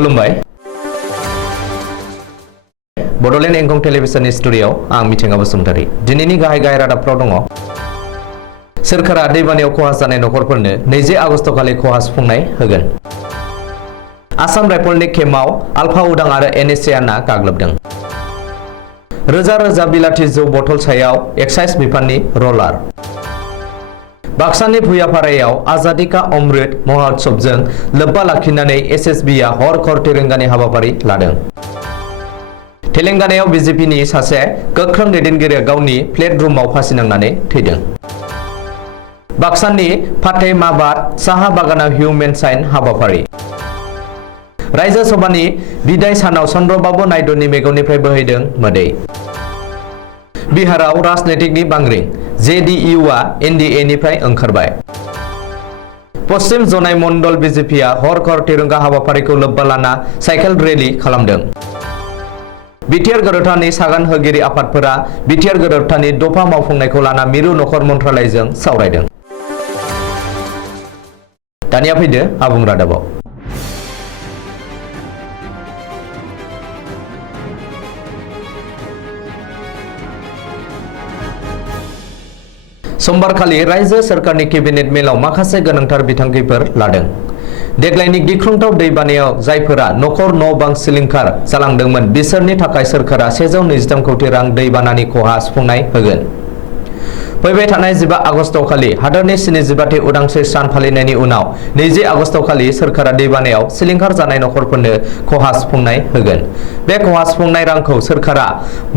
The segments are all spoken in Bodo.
खुलुमबाय बड'लेण्ड इंखं टेलिभिजननि स्टुडिय'आव आं मिथिंगा बसुमतारी दिनैनि गाहाय रादाबफ्राव दङ सोरखारा दैबानायाव खहा जानाय नखरफोरनो 20 आगस्ट खालि खहा सुफुंनाय होगोन आसाम राइफलनि केम्पआव आलफा उदां आरो एनएसएआ गाग्लोबदों रोजा रोजा बिलाथि जौ बथल सायाव एक्साइज बिफाननि रलार बाक्सानि भुयापारायाव आजादी का अमृत महोत्सवजों लोब्बा लाखिनानै एसएसबीआ हर खर तिरंगानि हाबाफारि लादों तेलेंगानायाव बीजेपीनि सासे गोख्रों दैदेनगिरिया गावनि प्लेट रुमाव फासि नांनानै थैदों बाक्सानि फातेमाबाद साहा बागानाव हिउमेन साइन हाबाफारि राज्य सभानि बिदाय सानाव चन्द्रबाबु नायडुनि मेगननिफ्राय बोहैदों मोदै बिहाराव राजनीतिकनि बांग्रिं जेडीयूआ एनडीए निफ्राय ओंखारबाय पश्चिम जनाय मंडल बीजेपीआ हर खर तिरंगा हाबाफारिखौ लोब्बा लाना साइकेल रैली खालामदों बिटिआर गोरोबथानि सागान होगिरि आफादफोरा बिटिआर गोरोबथानि दफा मावफुंनायखौ लाना मिरु नखर मन्त्रालयजों सावरायदों दानिया फैदो आबुं रादाबाव समबारखालि राज्य सरकारनि केबिनेट मेलाव माखासे गोनांथार बिथांखिफोर लादों देग्लायनि गिख्रंथाव दैबानायाव जायफोरा नखर न' बां सिलिंखार जालांदोंमोन बिसोरनि थाखाय सरकारा 123 कोटी रां दैबानानि खहा सुफुंनाय होगोन फैबाय थानाय 15 आगस्ट खालि हादरनि 75थि उदांस्रि सान फालिनायनि उनाव 20 आगस्ट खालि सरकारा दैबानायाव सिलिंखार जानाय नखरफोरनो खहा सुफुंनाय होगोन बे खहा सुफुंनाय रांखौ सरकारा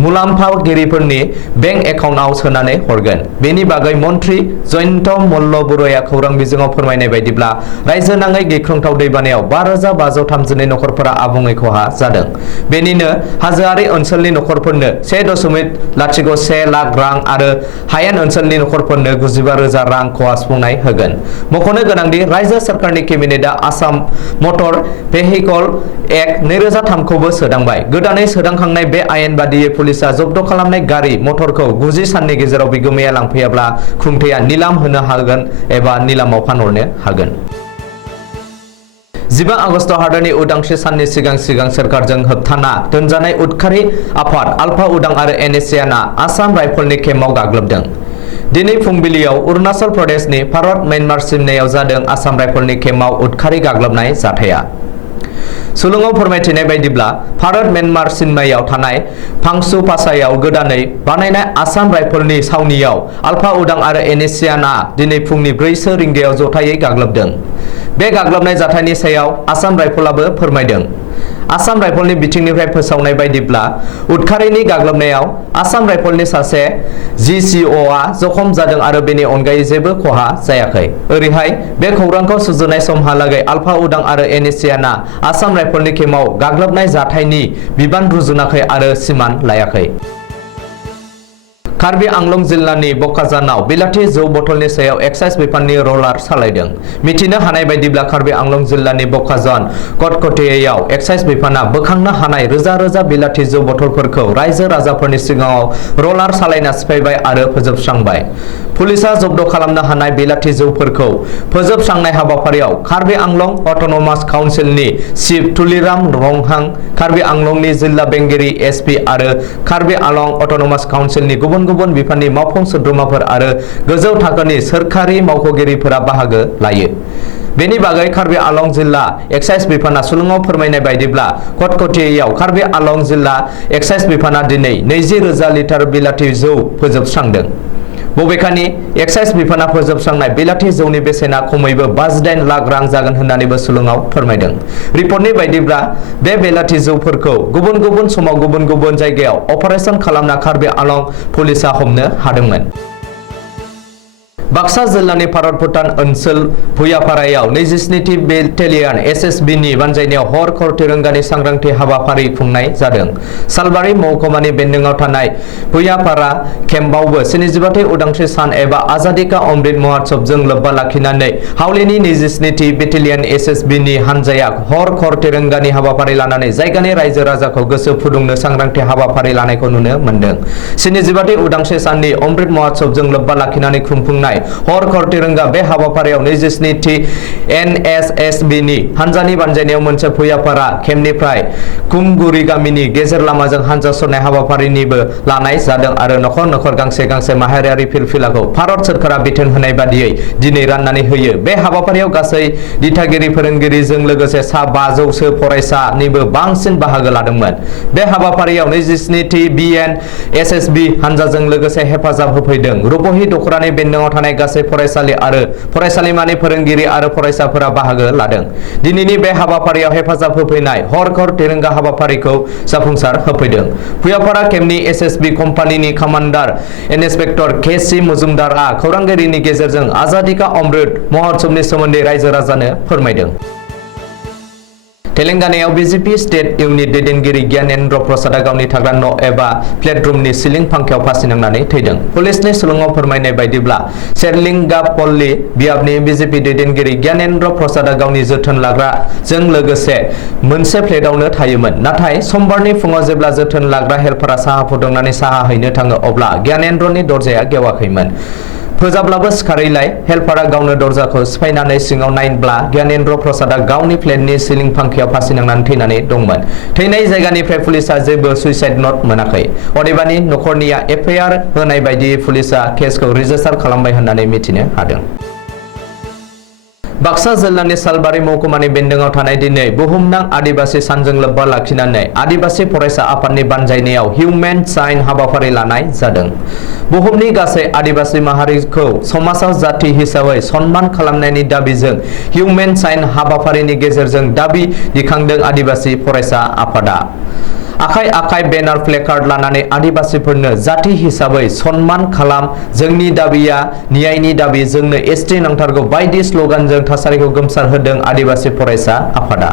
मुलाम्फागिरिफोरनि बेंक एकाउन्टआव सोनानै हरगोन बेनि बागै मन्त्रि जयन्त मल्ल बरुवाया खौरां बिजोङाव फोरमायनाय बायदिब्ला रायजो नाङै गिख्रंथाव दैबानायाव 5532 नखरफोरा आबुङै खहा जादों बेनिनो हाजोआरि ओनसोलनि नखरफोरनो 1.01 लाख रां आरो हायेन ओनसोलनि नखरफोरनो 95,000 रां खहा सुफुंनाय होगोन मख'नो गोनांदि राज्य सरकारनि केबिनेटआ आसाम मटर भेहिकल एक्ट 2003 खौबो सोदांबाय गोदानै सोदांखांनाय बे आयेन बादियै पुलिसआ जब्द खालामनाय गारि मटरखौ 90 साननि गेजेराव बिगोमाया लांफैयाब्ला खुंथाया निलाम होनो हागोन एबा निलामाव फानहरनो हागोन 15 आगस्ट हादरनि उदांस्रि साननि सिगां सरकारजों होबथाना दोनजानाय उदखारि आफाद आलफा उदां आरो एनएसएआ आसाम राइफलनि केम्पआव गाग्लोबदों दिनै फुंबिलियाव अरुणाचल प्रदेशनि भारत म्यानमार सिमनायाव जादों आसाम राइफलनि केम्पआव उदखारि गाग्लोबनाय जाथाया सुलुङाव फोरमायथिनाय बायदिब्ला भारत म्यानमार सिमनायाव थानाय फांसु पासायाव गोदानै बानायनाय आसाम राइफलनि सावनियाव आलफा उदां आरो एनएसएआ दिनै फुंनि 4 रिंगायाव जथायै गाग्लोबदों बे गाग्लोबनाय जाथायनि सायाव आसाम राइफलाबो फोरमायदों आसाम राइफलनि बिथिंनिफ्राय फोसावनाय बायदिब्ला उदखारिनि गाग्लोबनायाव आसाम राइफलनि सासे जीसीअआ जखम जादों आरो बेनि अनगायै जेबो खहा जायाखै ओरैहाय बे खौरांखौ सुजुनाय समहालागै आलफा उदां आरो एनएसएआ आसाम राइफलनि केम्पआव गाग्लोबनाय जाथायनि बिबान रुजुनाखै आरो सिमान लायाखै कार्बि आंलं जिल्लानि बकाजानाव बिलाथि जौ बथलनि सायाव एक्साइज बिफाननि रलार सालायदों मिथिनो हानाय बायदिब्ला कार्बि आंलं जिल्लानि बकाजान कटकटियायाव एक्साइज बिफाना बोखांनो हानाय रोजा रोजा बिलाथि जौ बथलफोरखौ रायजो राजाफोरनि सिगाङाव रलार सालायना सिफायबाय आरो फोजोबस्रांबाय पुलिसआ जब्द खालामनो हानाय बिलाथि जौफोरखौ फोजोबस्रांनाय हाबाफारियाव कार्बि आंलं अट'नमास काउन्सिलनि चिफ तुलिराम रंहां कार्बि आंलंनि जिल्ला बेंगिरि एसपि आरो कार्बि आंलं अट'नमास काउन्सिलनि गुबुन बिफाननि मावफुं सोद्रोमाफोर आरो गोजौ थाखोनि सोरखारि मावख'गिरिफोरा बाहागो लायो बेनि बागै कार्बि आंलं जिल्ला एक्साइज बिफाना सुलुङाव फोरमायनाय बायदिब्ला कटकटियायाव कार्बि आंलं जिल्ला एक्साइज बिफाना दिनै 20,000 लिटार बिलाथि जौ फोजोबस्रांदों बबेखानि एक्साइज बिफाना फोजोबस्रांनाय बिलाथि जौनि बेसेना खमैबो 58 लाख रां जागोन होननानैबो सुलुङाव फोरमायदों रिपर्टनि बायदिब्ला बे बिलाथि जौफोरखौ गुबुन समाव गुबुन जायगायाव अपारेशन खालामना कार्बि आंलं पुलिसआ हमनो हादोंमोन बाक्सा जिल्लानि भारत भुटान ओनसोल भुयापारायाव 27थि बेटेलियन एसएसबीनि बानजायनायाव हर खर तिरंगानि सांग्रांथि हाबाफारि खुंनाय जादों सालबारि महकुमानि बेन्दोङाव थानाय भुयापारा केम्पआवबो 75थि उदांस्रि सान एबा आजादी का अमृत महोत्सवजों लोब्बा लाखिनानै हावलिनि 27थि बेटेलियन एसएसबीनि हानजाया हर खर तिरंगानि हाबाफारि लानानै जायगानि रायजो राजाखौ गोसो फुदुंनो सांग्रांथि हाबाफारि लानायखौ नुनो मोनदों 75थि उदांस्रि साननि अमृत महोत्सवजों लोब्बा लाखिनानै खुंफुंनाय होफैनाय हर तिरंगा बे हाबाफारियाव 27थि NSSB-नि हानजानि बानजायनायाव मोनसे भुयापारा केम्पनिफ्राय कुमगुरि गामिनि गेजेर लामाजों हानजा सरनाय हाबाफारिनिबो लानाय जादों आरो नखर नखर गांसे गांसे माहारियारि फिरफिलाखौ भारत सोरखारा बिथोन होनाय बादियै दिनै राननानै होयो। बे हाबाफारियाव गासै दिथागिरि फोरोंगिरिजों लोगोसे सा 500सो फरायसानिबो बांसिन बाहागो लादोंमोन। बे हाबाफारियाव 27थि BNSSB हानजाजों लोगोसे हेफाजाब होफैदों। रुपहि दखरानि बेन्दोङाव थानाय गासै फरायसालि आरो फरायसालिमानि फोरोंगिरि आरो फरायसाफोरा बाहागो लादों। दिनैनि बे हाबाफारियाव हेफाजाब होफैनाय हर तिरंगा हाबाफारिखौ जाफुंसार होफैदों। भुयापारा केम्पनि SSB कम्पानिनि कमान्डार इन्सपेक्टर KC मजुमदारआ खौरांगिरिनि गेजेरजों आजादी का अमृत महोत्सवनि सोमोन्दै रायजो राजानो फोरमायदों। तेलेंगानायाव BJP स्टेट इउनिट दैदेनगिरि ज्ञानेन्द्र प्रसादआ गावनि थाग्रा न' एबा फ्लेटरुमनि सिलिं फांखायाव फासि नांनानै थैदों। पुलिसनि सुलुङाव फोरमायनाय बायदिब्ला शेरलिंगापल्ली बियाबनि BJP दैदेनगिरि ज्ञानेन्द्र प्रसादआ गावनि जोथोन लाग्राजों लोगोसे मोनसे फ्लेटआवनो थायोमोन। नाथाय समबारनि फुङाव जेब्ला जोथोन लाग्रा हेल्पारा साहा फुदुंनानै साहा हैनो थाङो अब्ला ज्ञानेन्द्रनि दरजाया गेवाखैमोन। फोजाब्लाबो सिखारैलाय हेल्पारा गावनो दरजाखौ सिफायनानै सिङाव नायब्ला ज्ञानेन्द्र प्रसादआ गावनि फ्लेटनि सिलिं फांखायाव फासि नांनानै थैनानै दंमोन। थैनाय जायगानिफ्राय पुलिसआ जेबो सुइसाइड नट मोनाखै। अदेबानि नखरनिया FIR होनाय बायदियै पुलिसआ केसखौ रेजिस्टार खालामबाय होननानै मिथिनो हादों। बाक्सा जिल्लानि सालबारि महकुमानि बेन्दोङाव थानाय दिनै बुहुमनां आदिबासी सानजों लोब्बा लाखिनानै आदिबासी फरायसा आफादनि बानजायनायाव हिउमेन साइन हाबाफारि लानाय जादों। बुहुमनि गासै आदिबासी माहारिखौ समाजाव जाति हिसाबै सन्मान खालामनायनि दाबिजों हिउमेन साइन हाबाफारिनि गेजेरजों दाबि दिखांदों आदिबासी फरायसा आफादा। आखाइ आखाइ बेनार प्लेकार्ड लानानै आदिबासीफोरनो जाति हिसाबै सन्मान खालाम, जोंनि दाबिया न्यायनि दाबि, जोंनो ST नांथारगौ बायदि स्लगानजों थासारिखौ गोमसार होदों आदिबासी फरायसा आफादा।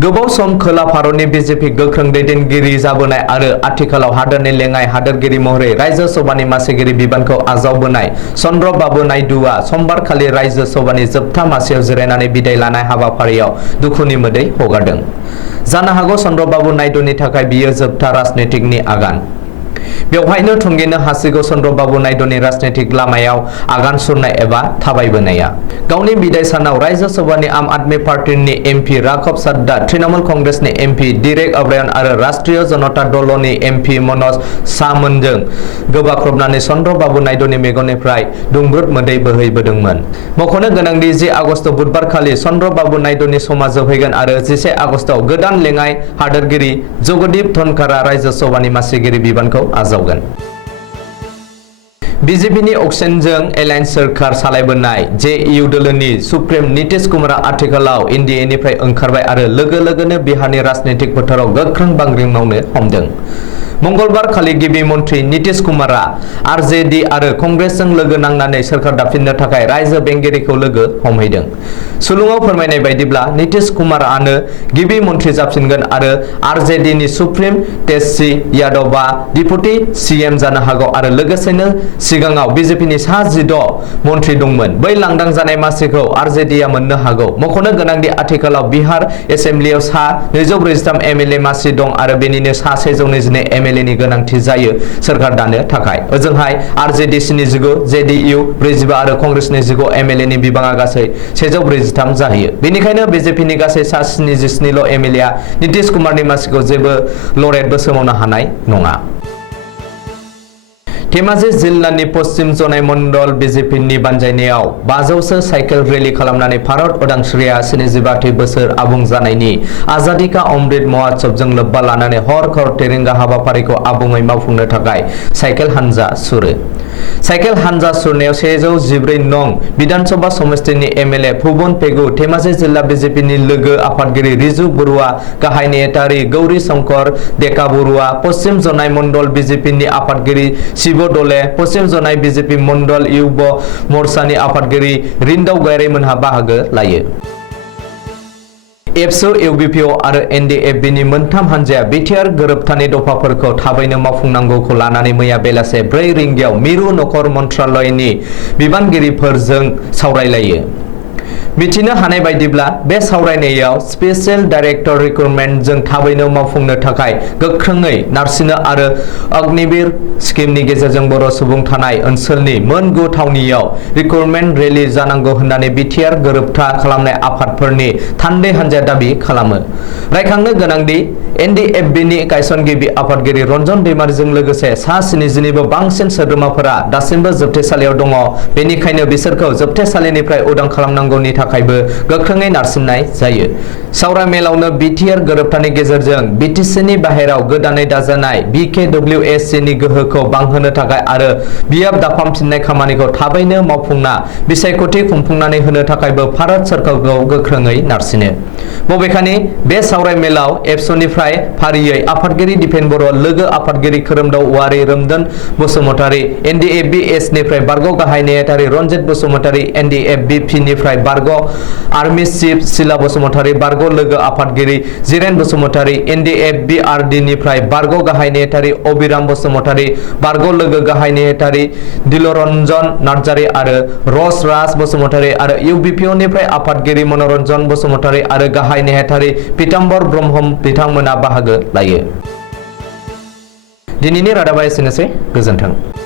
गोबाव सम खोला भारतनि BJP गोख्रों दैदेनगिरि जाबोनाय आरो आथिखालाव हादोरनि लेङाइ हादोरगिरि महरै रायजो सभानि मासिगिरि बिबानखौ आजावबोनाय चन्द्रबाबु नायडुआ समबारखालि रायजो सभानि जोबथा मासियाव जिरायनानै बिदाय लानाय हाबाफारियाव दुखुनि मोदै हगारदों। जानो हागौ चन्द्रबाबु नायडुनि थाखाय बियो जोबथा राजनीतिकनि आगान। बेवहायनो थुंगेनो हासिगौ चन्द्रबाबु नायडुनि राजनीतिक लामायाव आगान सुरनाय एबा थाबायबोनाया। गावनि बिदाय सानाव रायजो सभानि आम आदमी पार्टीनि MP राघव साड्डा, तृणमूल कांग्रेसनि MP डिरेक अब्रायन आरो राष्ट्रीय जनता दलनि MP मनोज सामोनजों गोबाख्रबनानै चन्द्रबाबु नायडुनि मेगननिफ्राय दुंब्रुद मोदै बोहैबोदोंमोन। मख'नो गोनांदि 10 आगस्ट बुधबारखालि चन्द्रबाबु नायडुनि समा जोबहैगोन आरो 11 आगस्टआव गोदान लेङाइ हादोरगिरि जगदीप धनखारआ रायजो सभानि मासिगिरि बिबानखौ आजावगोन। BJPनि अक्सिजेनजों एलायन्स सोरखार सालायबोनाय JU दोलोनि सुप्रिम नीतीश कुमारआ आथिखालाव NDA-निफ्राय ओंखारबाय आरो लोगो लोगोनो बिहारनि राजनीतिक फोथाराव गोख्रों बांग्रिं मावनो हमदों। मंगलबार खालि गिबि मन्थ्रि नीतीश कुमारआ RJD आरो कंग्रेसजों लोगो नांनानै सोरखार दाफिननो थाखाय रायजो बेंगिरिखौ लोगो हमहैदों। सुलुङाव फोरमायनाय बायदिब्ला नीतीश कुमारआनो गिबि मन्थ्रि जाफिनगोन आरो RJDनि सुप्रिम तेजस्वी यादवआ डिप्युटी CM जानो हागौ आरो लोगोसेनो सिगाङाव BJPनि सा 16 मन्थ्रि दंमोन। बै लांदां जानाय मासिखौ RJDआ मोननो हागौ। मख'नो गोनांदि आथिखालाव बिहार एसेम्ब्लियाव सा 243 MLA मासि दं आरो बेनिनो सा 122 MLA-नि गोनांथि जायो सोरखार दानो थाखाय। ओजोंहाय RJD 29, JDU 45 आरो कंग्रेसनि 19 MLA-नि बिबाङा गासै 143 जाहैयो। बेनिखायनो BJPनि गासै सा 77ल' MLA-आ नीतीश कुमारनि मासिखौ जेबो लरेटबो सोमावनो हानाय नङा। धेमाजि जिल्लानि पश्चिम जनाय मण्डल BJPनि बानजायनायाव 500सो साइकेल रेली खालामनानै भारत उदांस्रिया 75थि बोसोर आबुं जानायनि आजादी का अमृत महोत्सवजों लोब्बा लानानै हर तिरंगा हाबाफारिखौ आबुङै मावफुंनो थाखाय साइकेल हानजा सुरो। साइकेल हानजा सुरनायाव 114 नं विधानसभा समष्टिनि MLA भुवन पेगु, धेमाजि जिल्ला BJPनि लोगो आफादगिरि रिजु बरुवा, गाहाय नेहाथारि गौरी शंकर डेका बरुवा, पश्चिम जनाय मण्डल BJPनि आफादगिरि शिव दले, पश्चिम जनाय BJP मण्डल युव मोर्चानि आफादगिरि रिन्दाव गयारी मोनहा बाहागो लायो। एबसु, UBPO आरो NDFB-नि मोनथाम हानजाया बिटिआर गोरोबथानि दफाफोरखौ थाबैनो मावफुंनांगौखौ लानानै मैया बेलासे 4 रिंगायाव मिरु नखर मन्त्रालयनि बिबानगिरिफोरजों सावरायलायो। मिथिनो हानाय बायदिब्ला बे सावरायनायाव स्पेशल डाइरेक्टर रिक्रुटमेन्ट जों थाबैनो मावफुंनो थाखाय गोख्रोङै नारसिनो आरो अग्निवीर स्किमनि गेजेरजों बर' सुबुं थानाय ओनसोलनि मोन 9 थावनियाव रिक्रुटमेन्ट रेलि जानांगौ होननानै बिटिआर गोरोबथा खालामनाय आफादफोरनि थान्दै हान्जाया दाबि खालामो। रायखांनो गोनांदि एनडिएफबिनि गायसनगिरि आफादगिरि रन्जन दैमारिजों लोगोसे सा 70निबो बांसिन सोद्रोमाफोरा दासिमबो जोबथेसालियाव दङ। बेनिखायनो बिसोरखौ जोबथेसालिनिफ्राय उदां खालामनांगौनि थाखायबो गोख्रोङै नारसिननाय जायो। सावरायमेलावनो बिटिआर गोरोबथानि गेजेरजों बिटिसिनि बाहेराव गोदानै दाजानाय बिकेडब्लिउएससिनि गोहोखौ बांहोनो थाखाय आरो बियाब दाफामफिननाय खामानिखौ थाबैनो मावफुंना बिसायख'थि खुंफुंनानै होनो थाखायबो भारत सरकारखौ गोख्रोङै नारसिनो। बबेखानि बे सावरायमेलाव एबसुनिफ्राय फारियै आफादगिरि दिपेन बर', लोगो आफादगिरि खोरोमदाव औवारि, रोमदोन बसुमतारी, एनडिएफबि-एस निफ्राय बारग' गाहाय नेहाथारि रनजित बसुमतारी, एनडिएफबि-पि-निफ्राय बारग' आर्मि चिफ सिला बसुमतारी, बारग' लोगो आफादगिरि जिरेन बसुमतारी, एनडिएफबि-आरडि-निफ्राय बारग' गाहाय नेहाथारि अबिराम बसुमतारी, बारग' लोगो गाहाय नेहाथारि दिलरन्जन नार्जारी आरो रस राज बसुमतारी आरो इउबिपिअ-निफ्राय आफादगिरि मनरन्जन बसुमतारी आरो गाहाय नेहाथारि पीताम्बर ब्रह्म बिथांमोना बाहागो लायो। दिनैनि रादाबा एसेनोसै। गोजोन्थों।